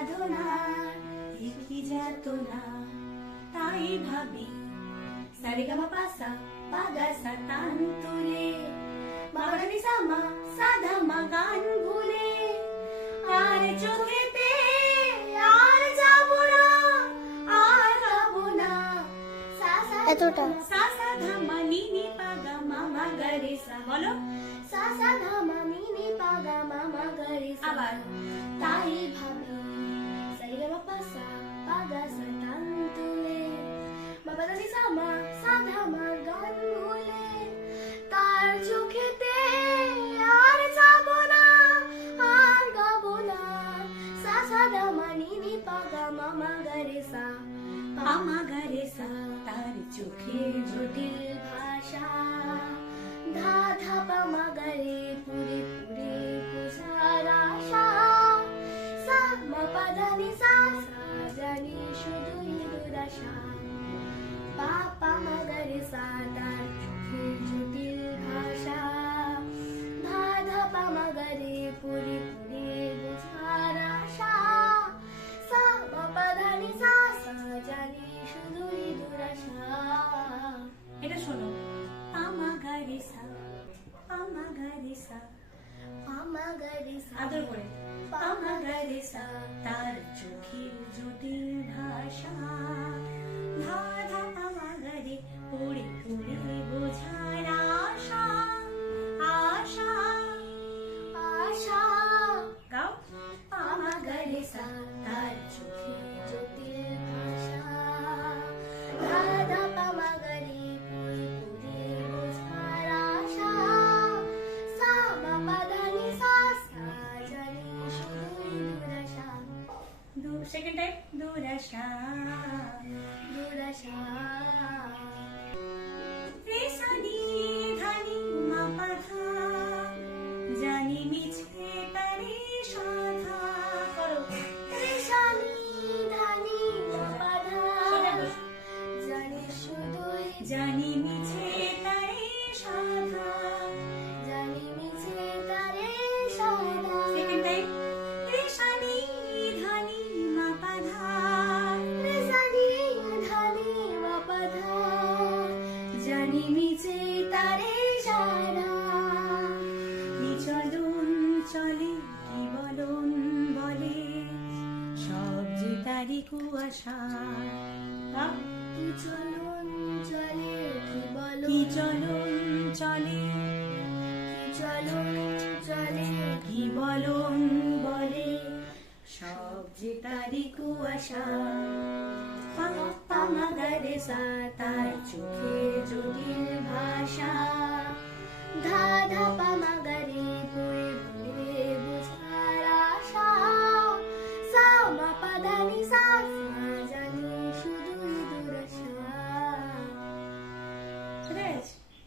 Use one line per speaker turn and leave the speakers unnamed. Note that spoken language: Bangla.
সাধনার কি যাতনা? তাই ভাবি। সারেগামা পাসা পাগা সা তান তুলে। বাগানি সামা সাধা মা গান ভুলে। আর চোখেতে আর যাব না আর যাব না।
এতটা।
সা সা ধা মা নি নি পাগা মা মা গরে সা। বলো।
সা।
আবার।
তার চোখেতে আর আর গাবো না। সা সা ধা মা নি নি মামা গা মা মা গা রে সা,
পা মা সা। তার চোখে
জটিল সা পামা গারে
আদর করে পা মা সা তার চোখের জটিল ভাষা second time durasha durasha
তারি
কুয়াশা।
কি চলুন চলে কি বলো?
কি চলুন চলে?
কি চলুন চলে
কি বলন বলে? সব যে তারি কুয়াশা। পামাগারে সা তার চোখে জটিল ভাষা। Lisa.